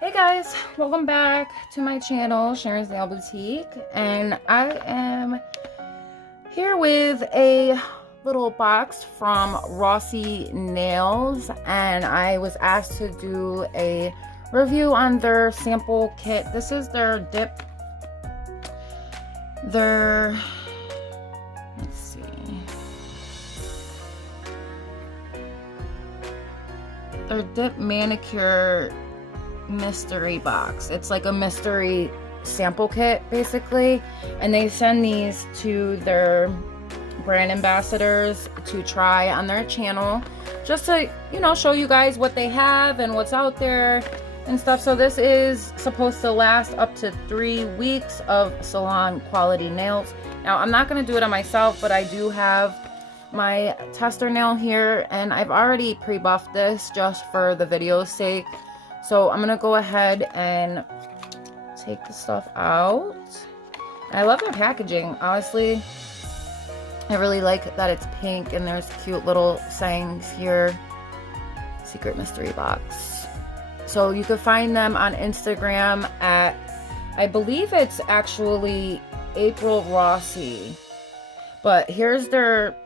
Hey guys, welcome back to my channel, Sharon's Nail Boutique, and I am here with a little box from Rossi Nails, and I was asked to do a review on their sample kit. This is their let's see, their dip manicure mystery box. It's like a mystery sample kit basically, and they send these to their brand ambassadors to try on their channel, just to, you know, show you guys what they have and what's out there and stuff. So this is supposed to last up to 3 weeks of salon quality nails. Now I'm not going to do it on myself, but I do have my tester nail here, and I've already pre-buffed this just for the video's sake. So I'm gonna go ahead and take the stuff out. I love their packaging, honestly. I really like that it's pink and there's cute little sayings here. Secret mystery box. So you can find them on Instagram at, I believe it's actually April Rossi. But here's their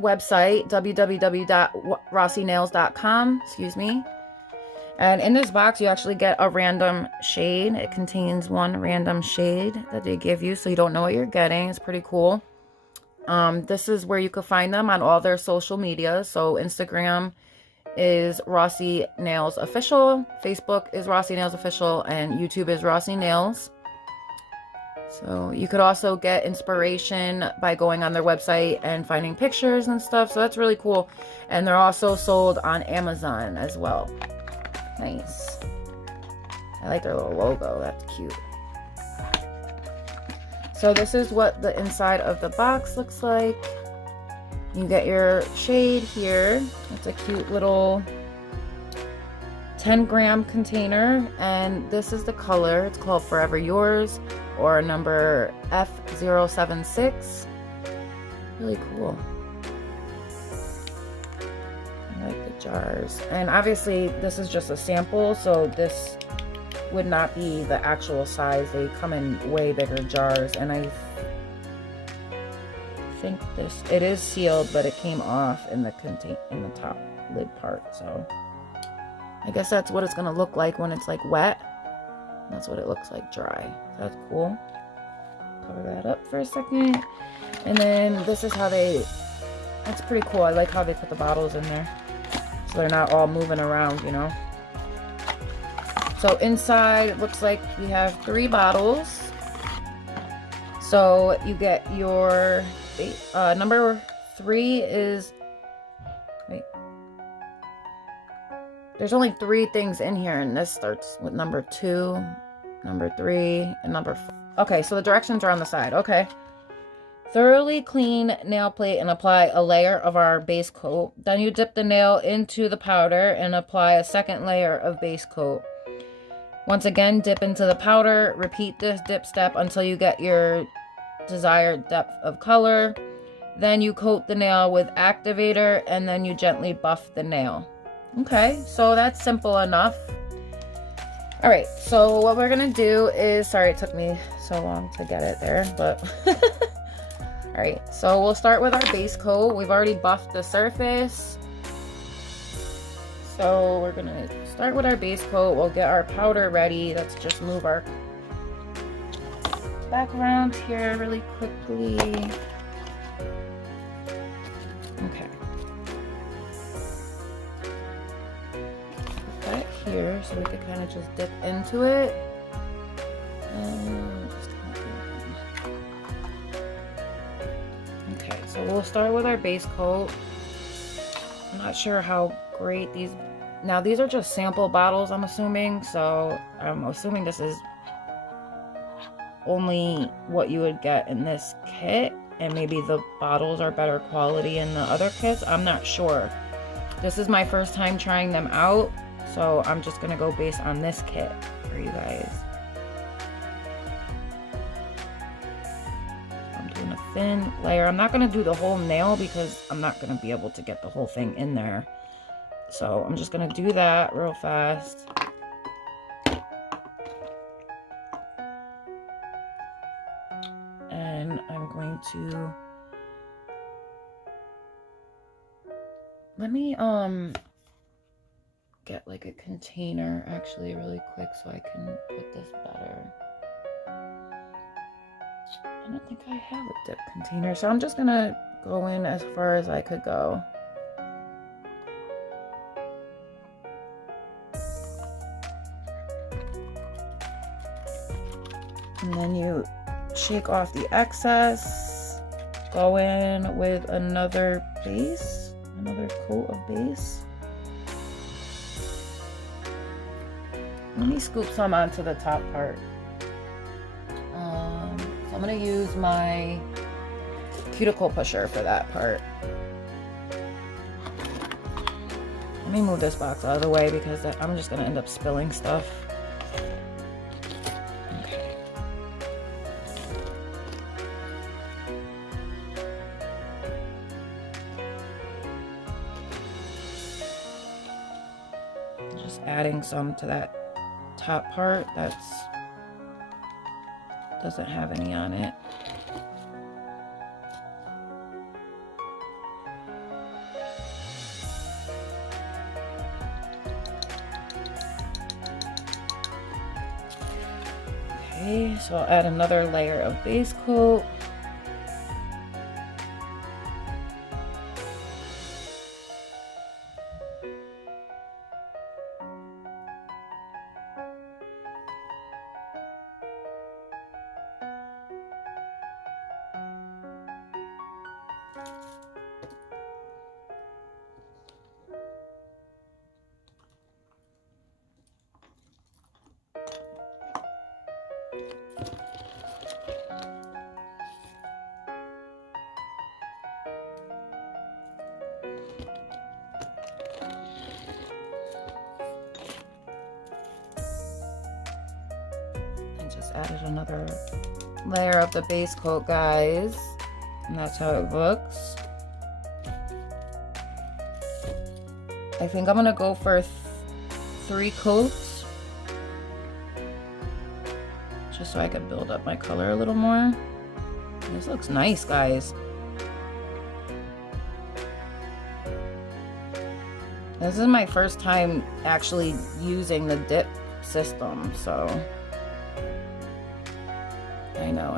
website, www.rossinails.com, excuse me. And in this box, you actually get a random shade. It contains one random shade that they give you, so you don't know what you're getting. It's pretty cool. This is where you can find them on all their social media. So Instagram is Rossi Nails Official, Facebook is Rossi Nails Official, and YouTube is Rossi Nails. So you could also get inspiration by going on their website and finding pictures and stuff. So that's really cool. And they're also sold on Amazon as well. Nice. I like their little logo. That's cute. So this is what the inside of the box looks like. You get your shade here. It's a cute little 10-gram container, and this is the color. It's called Forever Yours, or number F076. Really cool. I like the jars, and obviously this is just a sample, so this would not be the actual size. They come in way bigger jars, and I think it is sealed, but it came off in the top lid part. So I guess that's what it's gonna look like when it's like wet. That's what it looks like dry. That's cool. Cover that up for a second, and then this is how that's pretty cool. I like how they put the bottles in there, so they're not all moving around, you know. So inside, it looks like we have 3 bottles. So you get your number 3 is, wait, there's only 3 things in here, and this starts with number 2, number 3, and number 4. Okay, so the directions are on the side. Okay. Thoroughly clean nail plate and apply a layer of our base coat. Then you dip the nail into the powder and apply a second layer of base coat. Once again, dip into the powder. Repeat this dip step until you get your desired depth of color. Then you coat the nail with activator, and then you gently buff the nail. Okay, so that's simple enough. All right, so what we're gonna do is, sorry it took me so long to get it there, but all right, so we'll start with our base coat. We've already buffed the surface, so we're gonna start with our base coat. We'll get our powder ready. Let's just move our background here really quickly. Okay. Put that here so we could kind of just dip into it. And just okay, so we'll start with our base coat. I'm not sure how great these... Now, these are just sample bottles, I'm assuming. So I'm assuming this is only what you would get in this kit, and maybe the bottles are better quality in the other kits. I'm not sure. This is my first time trying them out, so I'm just gonna go based on this kit for you guys. I'm doing a thin layer. I'm not gonna do the whole nail because I'm not gonna be able to get the whole thing in there. So I'm just gonna do that real fast. then I'm going to, let me get like a container actually really quick so I can put this better. I don't think I have a dip container, so I'm just gonna go in as far as I could go. And then you shake off the excess, go in with another base, another coat of base. Let me scoop some onto the top part. So I'm gonna use my cuticle pusher for that part. Let me move this box out of the way because I'm just gonna end up spilling stuff. Okay. Just adding some to that top part doesn't have any on it. Okay, so I'll add another layer of base coat. Just added another layer of the base coat, guys, and that's how it looks. I think I'm gonna go for 3 coats just so I can build up my color a little more. This looks nice, guys. This is my first time actually using the dip system, so I know.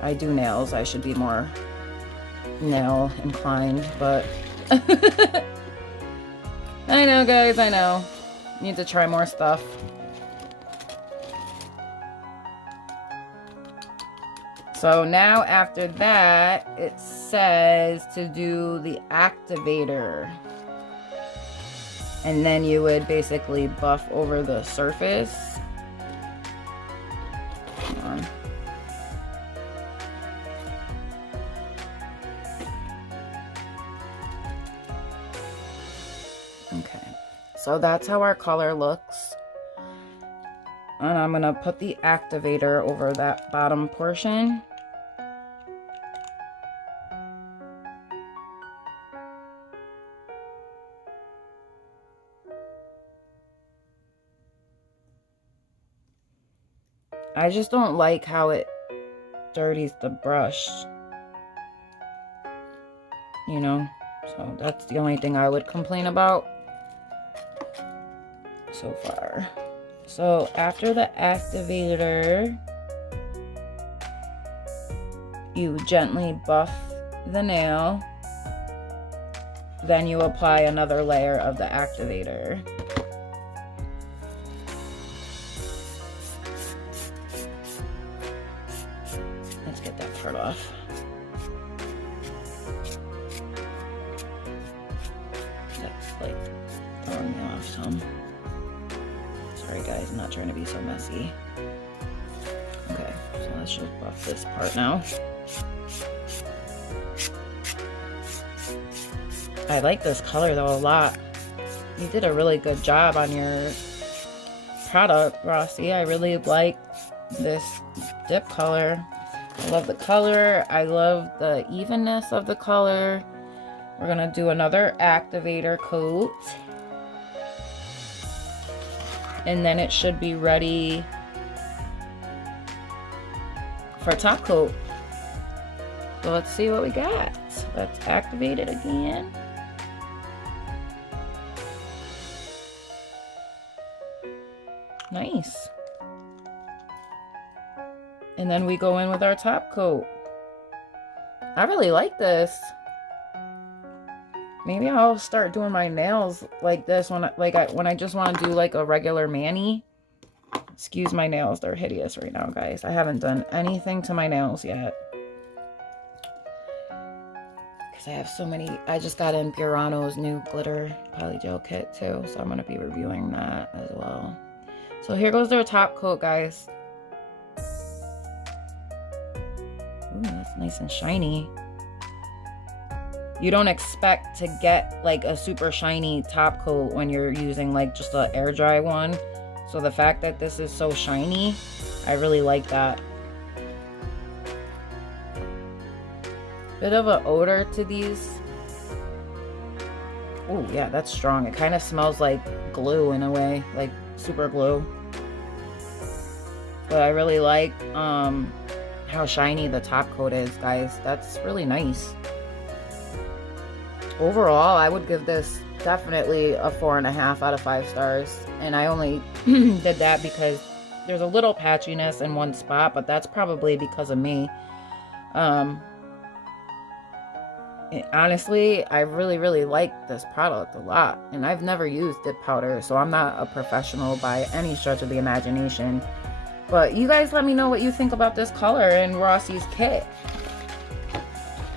I do nails. I should be more nail inclined, but I know, guys, I know. Need to try more stuff. So now after that, it says to do the activator. And then you would basically buff over the surface. Come on. Okay, so that's how our color looks. And I'm gonna put the activator over that bottom portion. I just don't like how it dirties the brush, you know, so that's the only thing I would complain about so far. So after the activator, you gently buff the nail, then you apply another layer of the activator. Let's get that part off. That's like throwing me off some. Sorry guys, I'm not trying to be so messy. Okay, so let's just buff this part now. I like this color though a lot. You did a really good job on your product, Rossi. I really like this dip color. I love the color. I love the evenness of the color. We're gonna do another activator coat. And then it should be ready for top coat. So let's see what we got. Let's activate it again. Nice. And then we go in with our top coat. I really like this. Maybe I'll start doing my nails like this when I just want to do like a regular mani. Excuse my nails, they're hideous right now, guys. I haven't done anything to my nails yet. Because I have so many. I just got in Burano's new glitter polygel kit too, so I'm going to be reviewing that as well. So here goes their top coat, guys. Ooh, that's nice and shiny. You don't expect to get like a super shiny top coat when you're using like just an air dry one. So the fact that this is so shiny, I really like that. Bit of an odor to these. Oh yeah, that's strong. It kind of smells like glue in a way, like super glue. But I really like how shiny the top coat is, guys. That's really nice. Overall, I would give this definitely a 4.5 out of 5 stars. And I only did that because there's a little patchiness in one spot, but that's probably because of me. Honestly, I really like this product a lot. And I've never used dip powder, so I'm not a professional by any stretch of the imagination. But you guys let me know what you think about this color in Rossi's kit.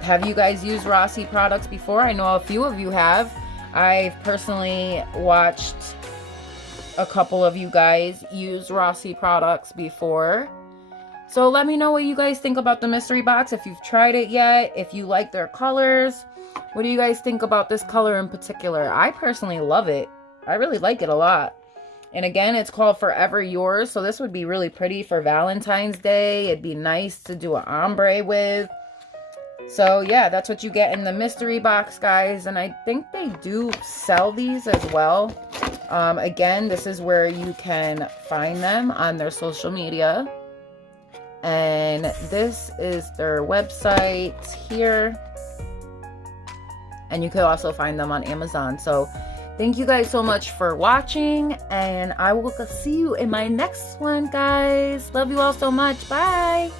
Have you guys used Rossi products before? I know a few of you have. I've personally watched a couple of you guys use Rossi products before. So let me know what you guys think about the mystery box. If you've tried it yet, if you like their colors. What do you guys think about this color in particular? I personally love it. I really like it a lot. And again, it's called Forever Yours. So this would be really pretty for Valentine's Day. It'd be nice to do an ombre with. So yeah, that's what you get in the mystery box, guys. And I think they do sell these as well. Again, this is where you can find them on their social media. And this is their website here. And you can also find them on Amazon. So thank you guys so much for watching. And I will see you in my next one, guys. Love you all so much. Bye.